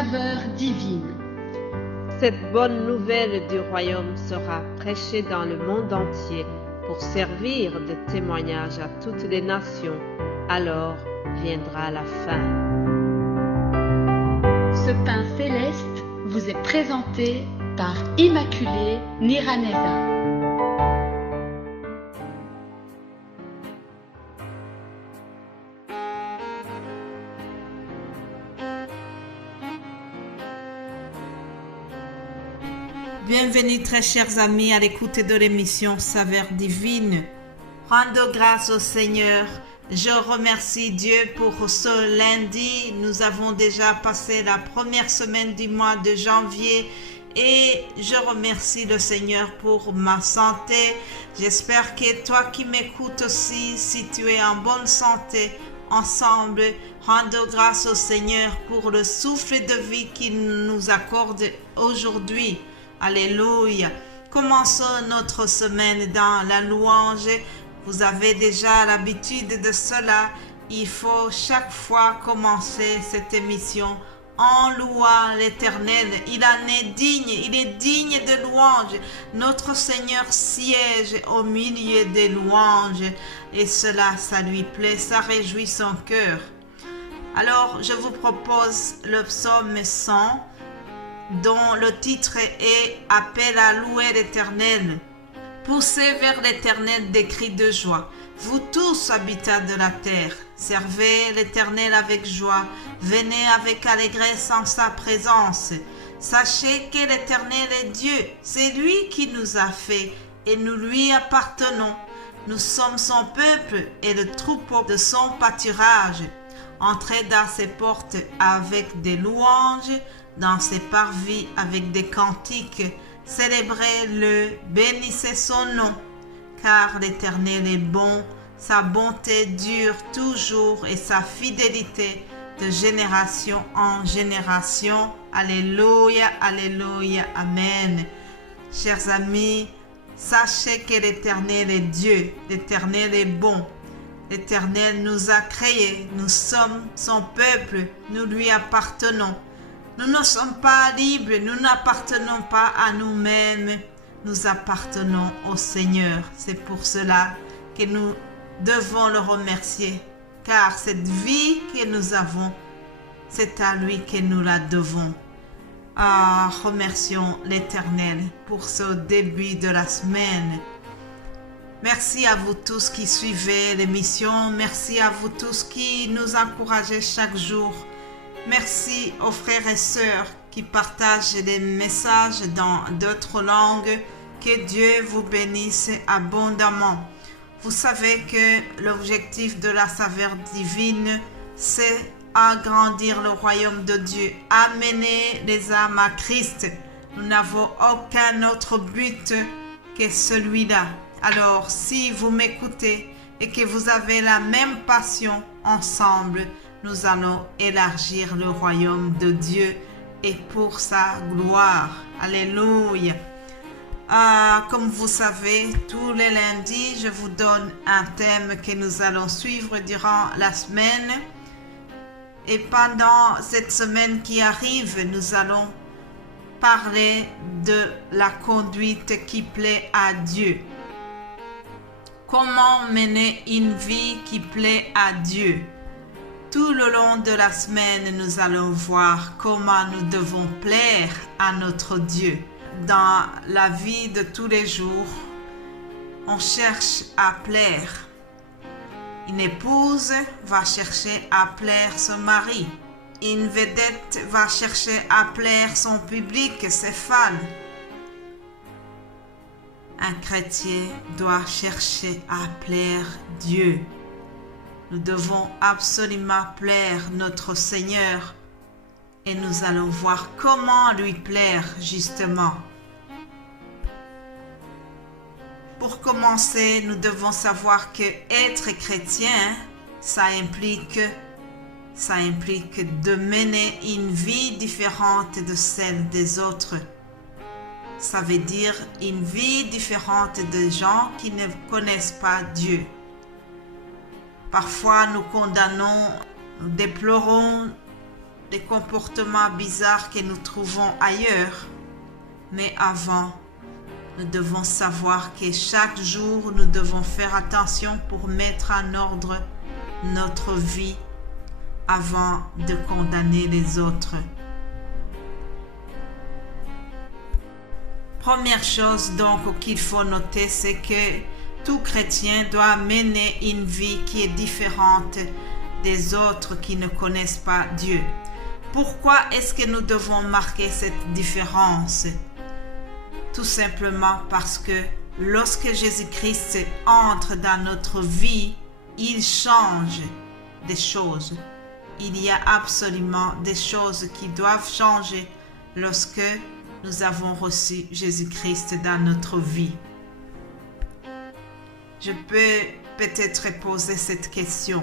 saveur divine. Cette bonne nouvelle du royaume sera prêchée dans le monde entier pour servir de témoignage à toutes les nations. Alors viendra la fin. Ce pain céleste vous est présenté par Immaculée Niraneza. Bienvenue très chers amis à l'écoute de l'émission Saveur divine. Rendons grâce au Seigneur. Je remercie Dieu pour ce lundi. Nous avons déjà passé la première semaine du mois de janvier et je remercie le Seigneur pour ma santé. J'espère que toi qui m'écoutes aussi, si tu es en bonne santé, ensemble, rendons grâce au Seigneur pour le souffle de vie qu'il nous accorde aujourd'hui. Alléluia. Commençons notre semaine dans la louange. Vous avez déjà l'habitude de cela. Il faut chaque fois commencer cette émission en louant l'Éternel. Il en est digne, il est digne de louange. Notre Seigneur siège au milieu des louanges et cela, ça lui plaît, ça réjouit son cœur. Alors, je vous propose le psaume 100 dont le titre est « Appel à louer l'Éternel ». Poussez vers l'Éternel des cris de joie. Vous tous, habitants de la terre, servez l'Éternel avec joie. Venez avec allégresse en sa présence. Sachez que l'Éternel est Dieu. C'est lui qui nous a fait et nous lui appartenons. Nous sommes son peuple et le troupeau de son pâturage. Entrez dans ses portes avec des louanges, dans ses parvis avec des cantiques. Célébrez-le, bénissez son nom, car l'Éternel est bon, sa bonté dure toujours et sa fidélité de génération en génération. Alléluia, alléluia, amen. Chers amis, sachez que l'Éternel est Dieu, l'Éternel est bon. L'Éternel nous a créés, nous sommes son peuple, nous lui appartenons. Nous ne sommes pas libres, nous n'appartenons pas à nous-mêmes, nous appartenons au Seigneur. C'est pour cela que nous devons le remercier, car cette vie que nous avons, c'est à lui que nous la devons. Remercions l'Éternel pour ce début de la semaine. Merci à vous tous qui suivez l'émission, merci à vous tous qui nous encouragez chaque jour. Merci aux frères et sœurs qui partagent des messages dans d'autres langues. Que Dieu vous bénisse abondamment. Vous savez que l'objectif de la saveur divine, c'est agrandir le royaume de Dieu, amener les âmes à Christ. Nous n'avons aucun autre but que celui-là. Alors, si vous m'écoutez et que vous avez la même passion, ensemble, nous allons élargir le royaume de Dieu et pour sa gloire. Alléluia. Comme vous savez, tous les lundis, je vous donne un thème que nous allons suivre durant la semaine. Et pendant cette semaine qui arrive, nous allons parler de la conduite qui plaît à Dieu. Comment mener une vie qui plaît à Dieu? Tout le long de la semaine, nous allons voir comment nous devons plaire à notre Dieu. Dans la vie de tous les jours, on cherche à plaire. Une épouse va chercher à plaire son mari. Une vedette va chercher à plaire son public, ses fans. Un chrétien doit chercher à plaire Dieu. Nous devons absolument plaire notre Seigneur et nous allons voir comment lui plaire justement. Pour commencer, nous devons savoir que être chrétien, ça implique de mener une vie différente de celle des autres. Ça veut dire une vie différente des gens qui ne connaissent pas Dieu. Parfois, nous condamnons, nous déplorons des comportements bizarres que nous trouvons ailleurs. Mais avant, nous devons savoir que chaque jour, nous devons faire attention pour mettre en ordre notre vie avant de condamner les autres. Première chose donc qu'il faut noter, c'est que tout chrétien doit mener une vie qui est différente des autres qui ne connaissent pas Dieu. Pourquoi est-ce que nous devons marquer cette différence? Tout simplement parce que lorsque Jésus-Christ entre dans notre vie, il change des choses. Il y a absolument des choses qui doivent changer lorsque nous avons reçu Jésus-Christ dans notre vie. Je peux peut-être poser cette question.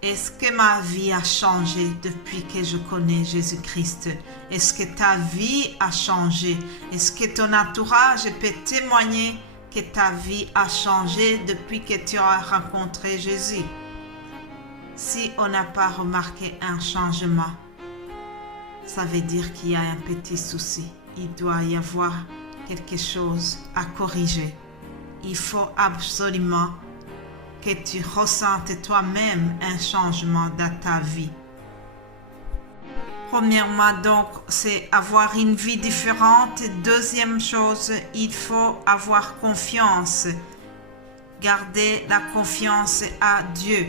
Est-ce que ma vie a changé depuis que je connais Jésus-Christ? Est-ce que ta vie a changé? Est-ce que ton entourage peut témoigner que ta vie a changé depuis que tu as rencontré Jésus? Si on n'a pas remarqué un changement, ça veut dire qu'il y a un petit souci. Il doit y avoir quelque chose à corriger. Il faut absolument que tu ressentes toi-même un changement dans ta vie. Premièrement, donc, c'est avoir une vie différente. Deuxième chose, il faut avoir confiance. Garder la confiance à Dieu.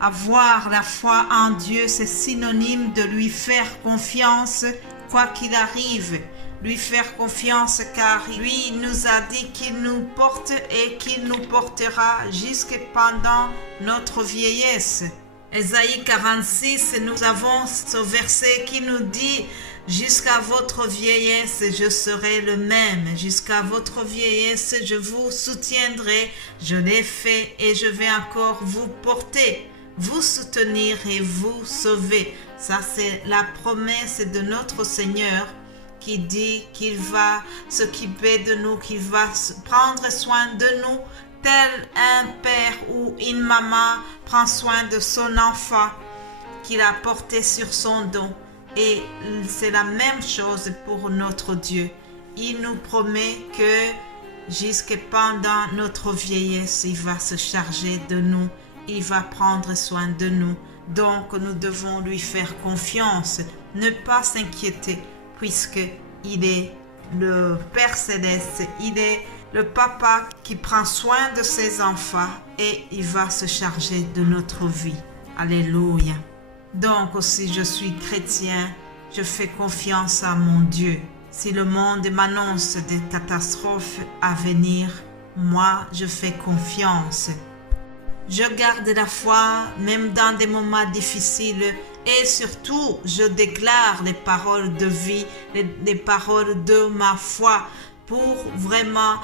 Avoir la foi en Dieu, c'est synonyme de lui faire confiance quoi qu'il arrive. Lui faire confiance car lui nous a dit qu'il nous porte et qu'il nous portera jusque pendant notre vieillesse. Ésaïe 46, nous avons ce verset qui nous dit « Jusqu'à votre vieillesse, je serai le même. Jusqu'à votre vieillesse, je vous soutiendrai. Je l'ai fait et je vais encore vous porter, vous soutenir et vous sauver. » Ça, c'est la promesse de notre Seigneur qui dit qu'il va s'occuper de nous, qu'il va prendre soin de nous, tel un père ou une maman prend soin de son enfant qu'il a porté sur son dos. Et c'est la même chose pour notre Dieu. Il nous promet que jusque pendant notre vieillesse, il va se charger de nous, il va prendre soin de nous. Donc nous devons lui faire confiance, ne pas s'inquiéter, puisque il est le Père Céleste, il est le Papa qui prend soin de ses enfants et il va se charger de notre vie. Alléluia. Donc si je suis chrétien, je fais confiance à mon Dieu. Si le monde m'annonce des catastrophes à venir, moi je fais confiance. Je garde la foi même dans des moments difficiles et surtout je déclare les paroles de vie, les paroles de ma foi pour vraiment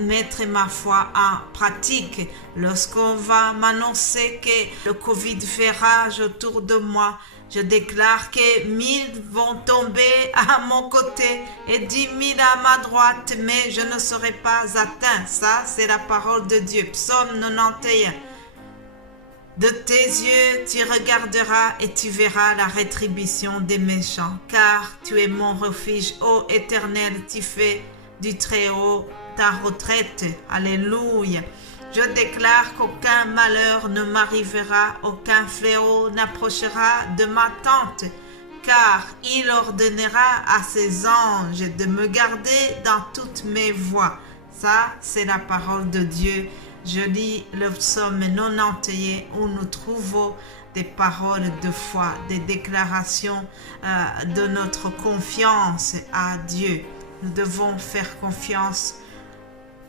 mettre ma foi en pratique. Lorsqu'on va m'annoncer que le Covid fait rage autour de moi, je déclare que 1000 vont tomber à mon côté et 10 000 à ma droite, mais je ne serai pas atteint. Ça, c'est la parole de Dieu. Psaume 91. De tes yeux, tu regarderas et tu verras la rétribution des méchants, car tu es mon refuge, ô Éternel, tu fais du Très-Haut ta retraite. Alléluia. Je déclare qu'aucun malheur ne m'arrivera, aucun fléau n'approchera de ma tente, car il ordonnera à ses anges de me garder dans toutes mes voies. Ça, c'est la parole de Dieu. Je lis le psaume 91 où nous trouvons des paroles de foi, des déclarations de notre confiance à Dieu. Nous devons faire confiance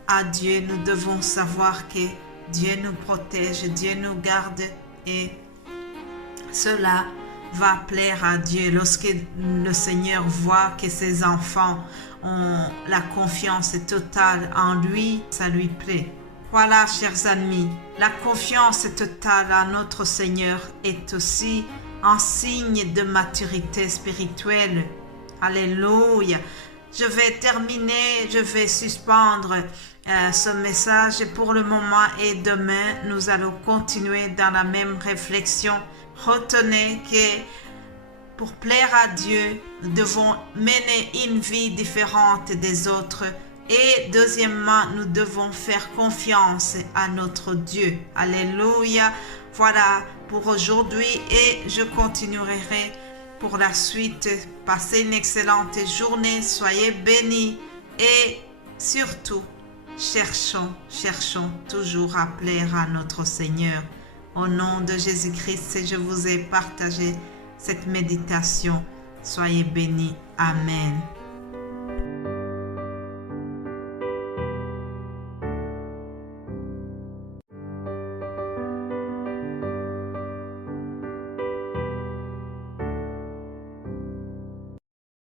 à Dieu. Nous devons savoir que Dieu nous protège, Dieu nous garde et cela va plaire à Dieu. Lorsque le Seigneur voit que ses enfants ont la confiance totale en lui, ça lui plaît. Voilà, chers amis, la confiance totale en notre Seigneur est aussi un signe de maturité spirituelle. Alléluia. Je vais terminer, je vais suspendre ce message pour le moment et demain, nous allons continuer dans la même réflexion Retenez que pour plaire à Dieu, nous devons mener une vie différente des autres. Et deuxièmement, nous devons faire confiance à notre Dieu. Alléluia. Voilà pour aujourd'hui et je continuerai pour la suite. Passez une excellente journée. Soyez bénis et surtout, cherchons toujours à plaire à notre Seigneur. Au nom de Jésus-Christ, je vous ai partagé cette méditation. Soyez bénis. Amen.